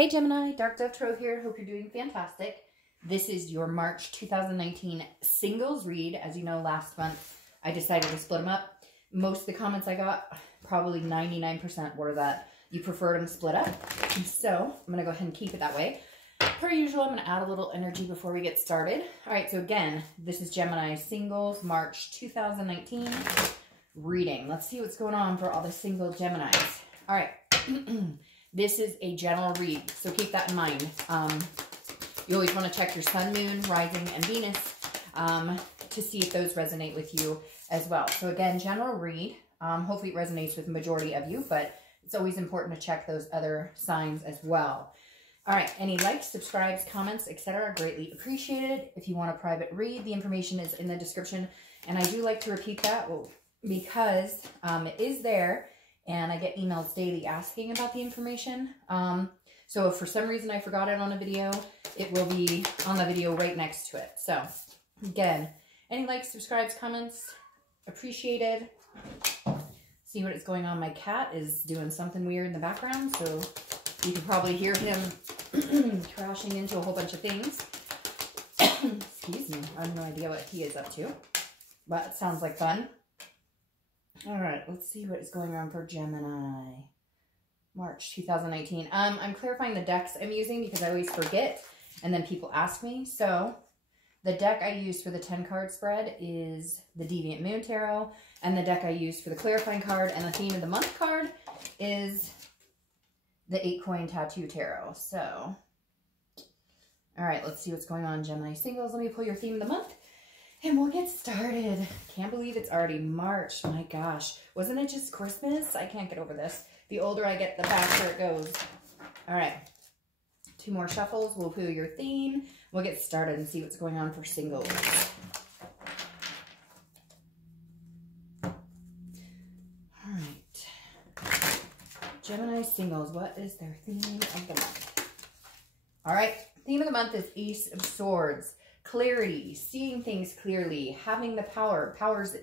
Hey Gemini, darkdovetarot here. Hope you're doing fantastic. This is your March 2019 singles read. As you know, last month I decided to split them up. Most of the comments I got, probably 99%, were that you preferred them split up. And so I'm going to go ahead and keep it that way. Per usual, I'm going to add a little energy before we get started. All right, so again, this is Gemini singles March 2019 reading. Let's see what's going on for all the single Geminis. All right. This is a general read, so keep that in mind. You always want to check your sun, moon, rising, and Venus to see if those resonate with you as well. So again, general read. Hopefully it resonates with the majority of you, but it's always important to check those other signs as well. All right, any likes, subscribes, comments, etc. greatly appreciated. If you want a private read, the information is in the description. And I do like to repeat that because it is there. And I get emails daily asking about the information. So if for some reason I forgot it on a video, it will be on the video right next to it. So again, any likes, subscribes, comments, appreciated. See what is going on. My cat is doing something weird in the background, so you can probably hear him crashing into a whole bunch of things. Excuse me. I have no idea what he is up to, but it sounds like fun. All right, let's see what is going on for Gemini. March 2019. I'm clarifying the decks I'm using because I always forget, and then people ask me. So the deck I used for the 10-card spread is the Deviant Moon Tarot, and the deck I used for the clarifying card and the theme of the month card is the 8-coin tattoo tarot. So, all right, let's see what's going on, Gemini singles. Let me pull your theme of the month. And we'll get started. Can't believe it's already March. My gosh. Wasn't it just Christmas? I can't get over this. The older I get, the faster it goes. All right. 2 more shuffles. We'll pull your theme. We'll get started and see what's going on for singles. All right. Gemini singles. What is their theme of the month? All right. Theme of the month is Ace of Swords. Clarity, seeing things clearly, having the power. Power's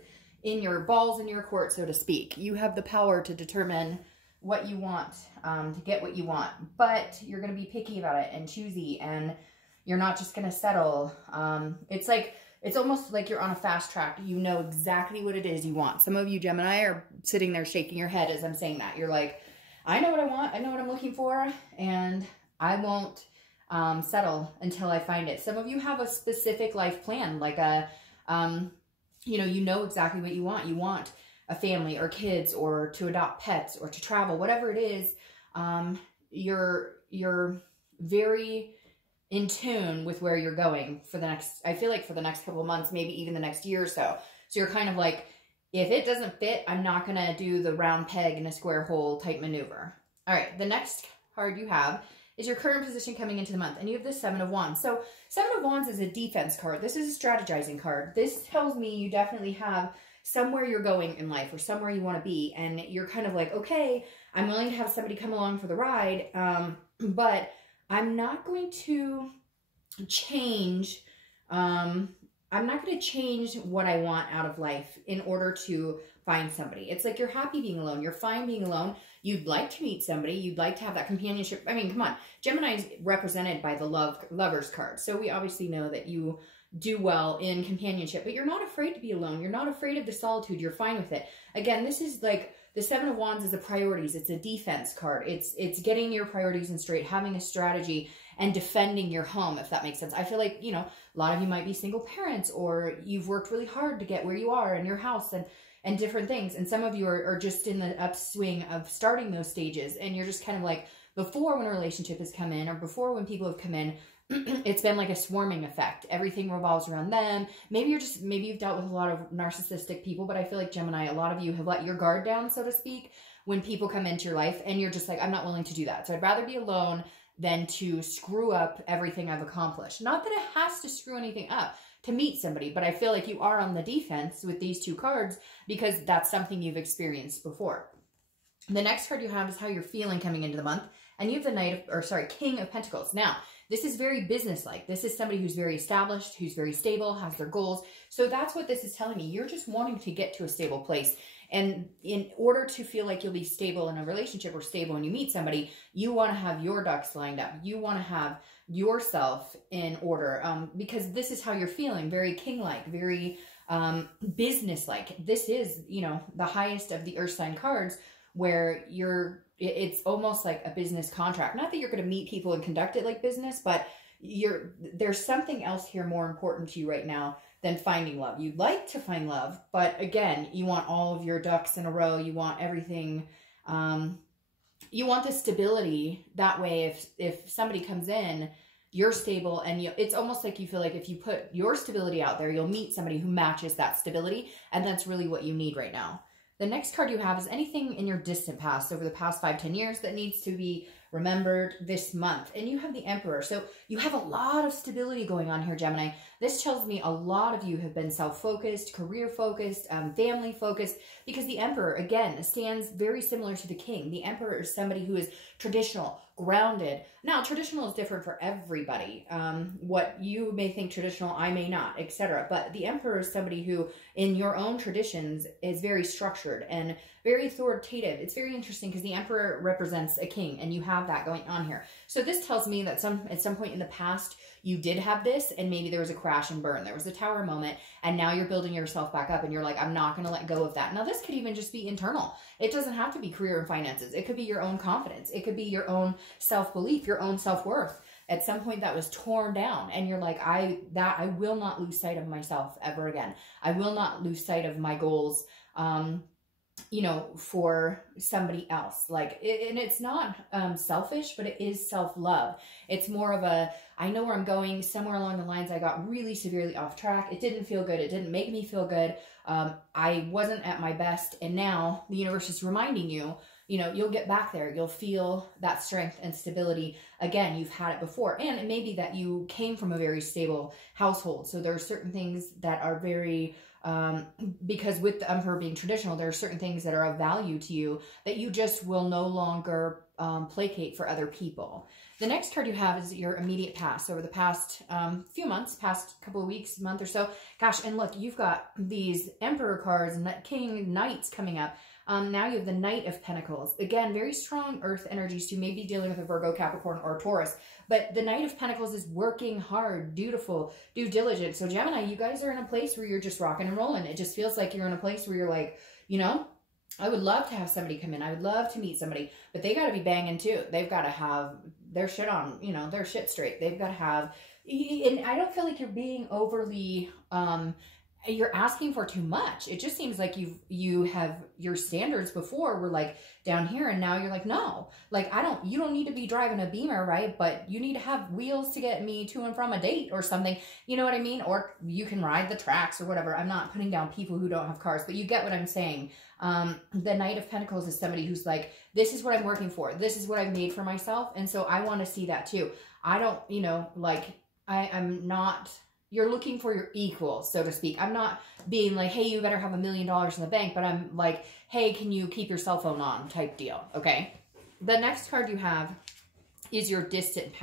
in your balls in your court, so to speak. You have the power to determine what you want, to get what you want. But you're going to be picky about it and choosy, and you're not just going to settle. It's almost like you're on a fast track. You know exactly what it is you want. Some of you Gemini are sitting there shaking your head as I'm saying that. You're like, I know what I want. I know what I'm looking for, and I won't settle until I find it. Some of you have a specific life plan, like a, you know exactly what you want. You want a family or kids or to adopt pets or to travel, whatever it is. You're very in tune with where you're going for the next, I feel like for the next couple of months, maybe even the next year or so. So you're kind of like, if it doesn't fit, I'm not going to do the round peg in a square hole type maneuver. All right. The next card you have is your current position coming into the month. And you have the 7 of Wands. So 7 of Wands is a defense card. This is a strategizing card. This tells me you definitely have somewhere you're going in life or somewhere you want to be. And you're kind of like, okay, I'm willing to have somebody come along for the ride. But I'm not going to change. I'm not going to change what I want out of life in order to find somebody. It's like you're happy being alone. You're fine being alone. You'd like to meet somebody. You'd like to have that companionship. I mean, come on. Gemini is represented by the lovers card. So we obviously know that you do well in companionship, but you're not afraid to be alone. You're not afraid of the solitude. You're fine with it. Again, this is like the 7 of Wands is the priorities. It's a defense card. It's getting your priorities in straight, having a strategy and defending your home, if that makes sense. I feel like, you know, a lot of you might be single parents or you've worked really hard to get where you are in your house and different things. And some of you are just in the upswing of starting those stages. And you're just kind of like, before when a relationship has come in or before when people have come in, it's been like a swarming effect. Everything revolves around them. Maybe you've dealt with a lot of narcissistic people, but I feel like Gemini, a lot of you have let your guard down, so to speak, when people come into your life and you're just like, I'm not willing to do that. So I'd rather be alone than to screw up everything I've accomplished. Not that it has to screw anything up to meet somebody, but I feel like you are on the defense with these 2 cards because that's something you've experienced before. The next card you have is how you're feeling coming into the month, and you have the King of Pentacles. Now, this is very business-like. This is somebody who's very established, who's very stable, has their goals. So that's what this is telling me. You're just wanting to get to a stable place. And in order to feel like you'll be stable in a relationship or stable when you meet somebody, you want to have your ducks lined up. You want to have yourself in order, because this is how you're feeling, very king-like, very business-like. This is, you know, the highest of the earth sign cards, where it's almost like a business contract. Not that you're going to meet people and conduct it like business, but there's something else here more important to you right now than finding love. You'd like to find love, but again, you want all of your ducks in a row. You want everything. You want the stability. That way, if somebody comes in, you're stable, and it's almost like you feel like if you put your stability out there, you'll meet somebody who matches that stability, and that's really what you need right now. The next card you have is anything in your distant past, over the past 5-10 years, that needs to be remembered this month. And you have the Emperor. So you have a lot of stability going on here, Gemini. This tells me a lot of you have been self-focused, career-focused, family-focused, because the Emperor, again, stands very similar to the King. The Emperor is somebody who is traditional, grounded. Now, traditional is different for everybody. What you may think traditional, I may not, etc. But the Emperor is somebody who, in your own traditions, is very structured and very authoritative. It's very interesting because the Emperor represents a king, and you have that going on here. So this tells me that at some point in the past, you did have this, and maybe there was a crash and burn. There was a tower moment, and now you're building yourself back up, and you're like, I'm not going to let go of that. Now, this could even just be internal. It doesn't have to be career and finances. It could be your own confidence. It could be your own self-belief, your own self-worth. At some point that was torn down, and you're like, I will not lose sight of myself ever again. I will not lose sight of my goals, you know, for somebody else. Like, and it's not selfish, but it is self-love. It's more of a, I know where I'm going. Somewhere along the lines, I got really severely off track. It didn't feel good. It didn't make me feel good. I wasn't at my best. And now the universe is reminding you, you know, you'll get back there. You'll feel that strength and stability again. You've had it before. And it may be that you came from a very stable household. So there are certain things that are very, because with the Emperor being traditional, there are certain things that are of value to you that you just will no longer placate for other people. The next card you have is your immediate past, over the past few months, past couple of weeks, month or so. Gosh, and look, you've got these Emperor cards and that King, Knights coming up. Now you have the Knight of Pentacles. Again, very strong earth energies. You may be dealing with a Virgo, Capricorn, or Taurus. But the Knight of Pentacles is working hard, dutiful, due diligence. So Gemini, you guys are in a place where you're just rocking and rolling. It just feels like you're in a place where you're like, you know, I would love to have somebody come in. I would love to meet somebody. But they got to be banging too. They've got to have their shit on, you know, their shit straight. They've got to have, and I don't feel like you're being overly, you're asking for too much. It just seems like you have your standards before were like down here, and now you're like, no, like you don't need to be driving a Beamer, right? But you need to have wheels to get me to and from a date or something. You know what I mean? Or you can ride the tracks or whatever. I'm not putting down people who don't have cars, but you get what I'm saying. The Knight of Pentacles is somebody who's like, this is what I'm working for. This is what I've made for myself. And so I want to see that too. I don't, you know, like I'm not, you're looking for your equal, so to speak. I'm not being like, hey, you better have $1 million in the bank, but I'm like, hey, can you keep your cell phone on type deal, okay? The next card you have is your distant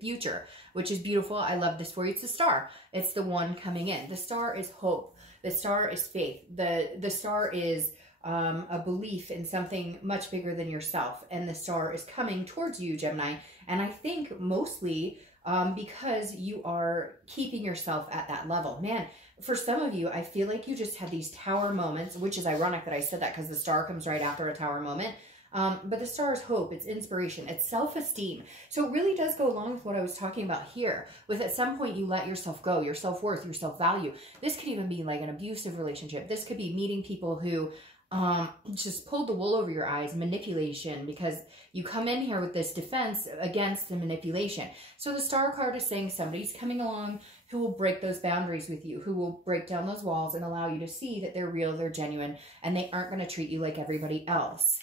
future, which is beautiful. I love this for you. It's the Star. It's the one coming in. The Star is hope. The Star is faith. The Star is a belief in something much bigger than yourself. And the Star is coming towards you, Gemini. And I think mostly because you are keeping yourself at that level. Man, for some of you, I feel like you just had these tower moments, which is ironic that I said that because the Star comes right after a tower moment. But the Star is hope, it's inspiration, it's self-esteem. So it really does go along with what I was talking about here, with at some point you let yourself go, your self-worth, your self-value. This could even be like an abusive relationship. This could be meeting people who just pulled the wool over your eyes, manipulation, because you come in here with this defense against the manipulation. So the Star card is saying somebody's coming along who will break those boundaries with you, who will break down those walls and allow you to see that they're real, they're genuine, and they aren't going to treat you like everybody else.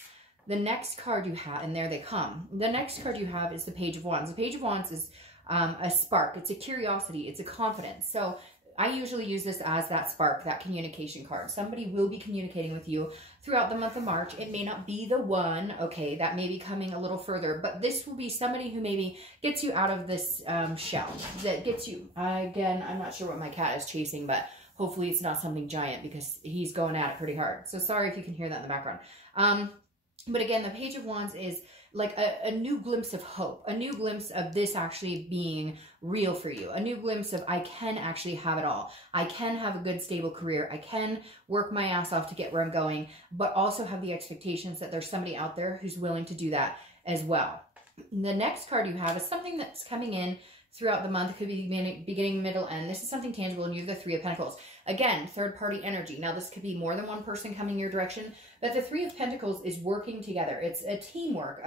The next card you have, and there they come. The next card you have is the Page of Wands. The Page of Wands is a spark. It's a curiosity. It's a confidence. So I usually use this as that spark, that communication card. Somebody will be communicating with you throughout the month of March. It may not be the one, okay, that may be coming a little further, but this will be somebody who maybe gets you out of this shell, that gets you, again, I'm not sure what my cat is chasing, but Hopefully it's not something giant because he's going at it pretty hard. So sorry if you can hear that in the background. But again, the Page of Wands is like a new glimpse of hope, a new glimpse of this actually being real for you, a new glimpse of I can actually have it all. I can have a good, stable career. I can work my ass off to get where I'm going, but also have the expectations that there's somebody out there who's willing to do that as well. The next card you have is something that's coming in throughout the month. It could be beginning, middle, end. This is something tangible, and you have the Three of Pentacles. Again, third-party energy. Now, this could be more than one person coming your direction, but the Three of Pentacles is working together. It's a teamwork,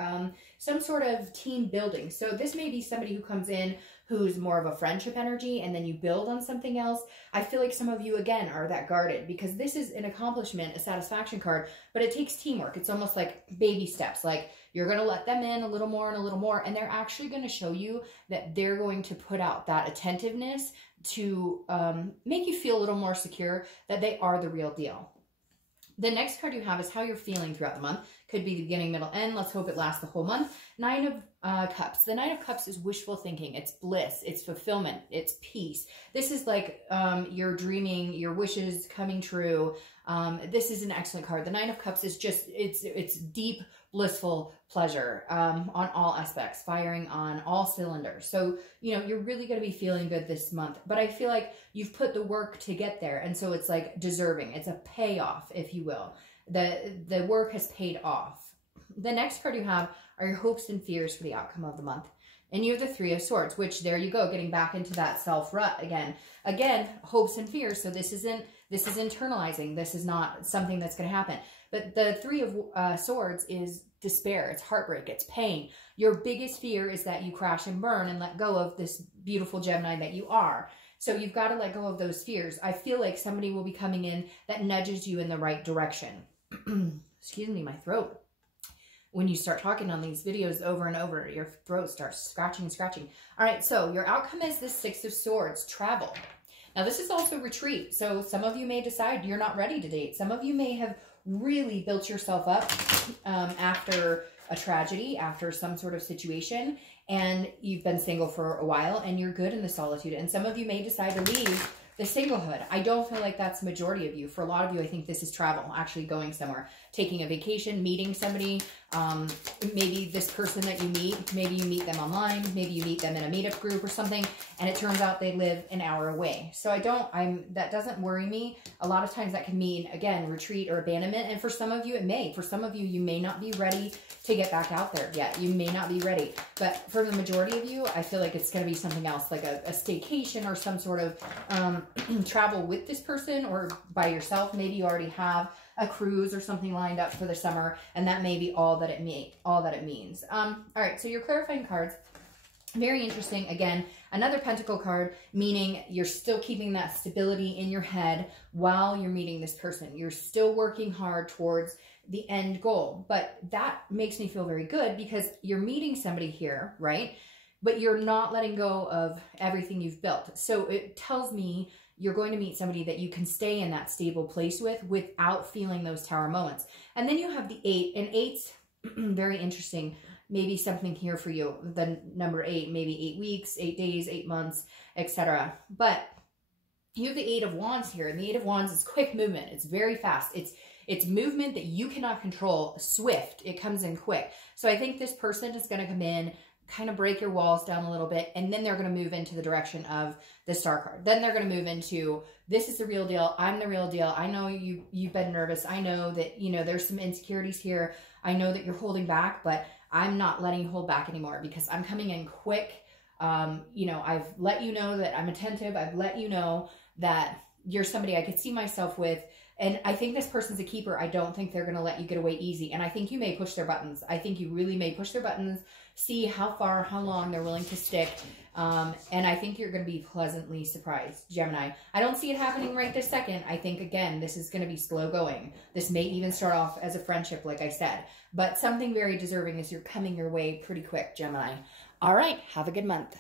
some sort of team building. So this may be somebody who comes in who's more of a friendship energy, and then you build on something else. I feel like some of you, again, are that guarded, because this is an accomplishment, a satisfaction card, but it takes teamwork. It's almost like baby steps. Like, you're going to let them in a little more and a little more, and they're actually going to show you that they're going to put out that attentiveness to make you feel a little more secure that they are the real deal. The next card you have is how you're feeling throughout the month. Could be the beginning, middle, end. Let's hope it lasts the whole month. Nine of Cups. The Nine of Cups is wishful thinking. It's bliss. It's fulfillment. It's peace. This is like your dreaming, your wishes coming true. This is an excellent card. The Nine of Cups is just, it's deep, blissful pleasure on all aspects, firing on all cylinders. So, you know, you're really going to be feeling good this month. But I feel like you've put the work to get there. And so it's like deserving. It's a payoff, if you will. The work has paid off. The next card you have are your hopes and fears for the outcome of the month. And you have the Three of Swords, which there you go, getting back into that self-rut again. Again, hopes and fears. So this is internalizing. This is not something that's going to happen. But the Three of Swords is despair. It's heartbreak. It's pain. Your biggest fear is that you crash and burn and let go of this beautiful Gemini that you are. So you've got to let go of those fears. I feel like somebody will be coming in that nudges you in the right direction. Excuse me, my throat. When you start talking on these videos over and over, your throat starts scratching and scratching. All right, so your outcome is the Six of Swords, travel. Now, this is also retreat. So some of you may decide you're not ready to date. Some of you may have really built yourself up after a tragedy, after some sort of situation, and you've been single for a while and you're good in the solitude. And some of you may decide to leave the singlehood. I don't feel like that's the majority of you. For a lot of you, I think this is travel, actually going somewhere, taking a vacation, meeting somebody. Maybe this person that you meet, maybe you meet them online, maybe you meet them in a meetup group or something, and it turns out they live an hour away. So that doesn't worry me. A lot of times that can mean, again, retreat or abandonment. And for some of you, it may. For some of you, you may not be ready to get back out there yet. You may not be ready. But for the majority of you, I feel like it's going to be something else, like a staycation or some sort of travel with this person or by yourself. Maybe you already have a cruise or something lined up for the summer, and that may be all that it means. All right, so your clarifying cards, very interesting. Again, another Pentacle card, meaning you're still keeping that stability in your head while you're meeting this person. You're still working hard towards the end goal, but that makes me feel very good because you're meeting somebody here, right? But you're not letting go of everything you've built. So it tells me you're going to meet somebody that you can stay in that stable place with without feeling those tower moments. And then you have the 8, and 8's very interesting. Maybe something here for you. The number 8, maybe 8 weeks, 8 days, 8 months, etc. But you have the 8 of Wands here, and the 8 of Wands is quick movement. It's very fast. It's movement that you cannot control, swift. It comes in quick. So I think this person is going to come in, kind of break your walls down a little bit, and then they're going to move into the direction of the Star card. Then they're going to move into, this is the real deal. I'm the real deal. I know you've been nervous. I know that, you know, there's some insecurities here. I know that you're holding back, but I'm not letting you hold back anymore because I'm coming in quick. You know, I've let you know that I'm attentive. I've let you know that you're somebody I could see myself with. And I think this person's a keeper. I don't think they're going to let you get away easy. And I think you may push their buttons. I think you really may push their buttons, see how far, how long they're willing to stick. And I think you're going to be pleasantly surprised, Gemini. I don't see it happening right this second. I think, again, this is going to be slow going. This may even start off as a friendship, like I said. But something very deserving is you're coming your way pretty quick, Gemini. All right. Have a good month.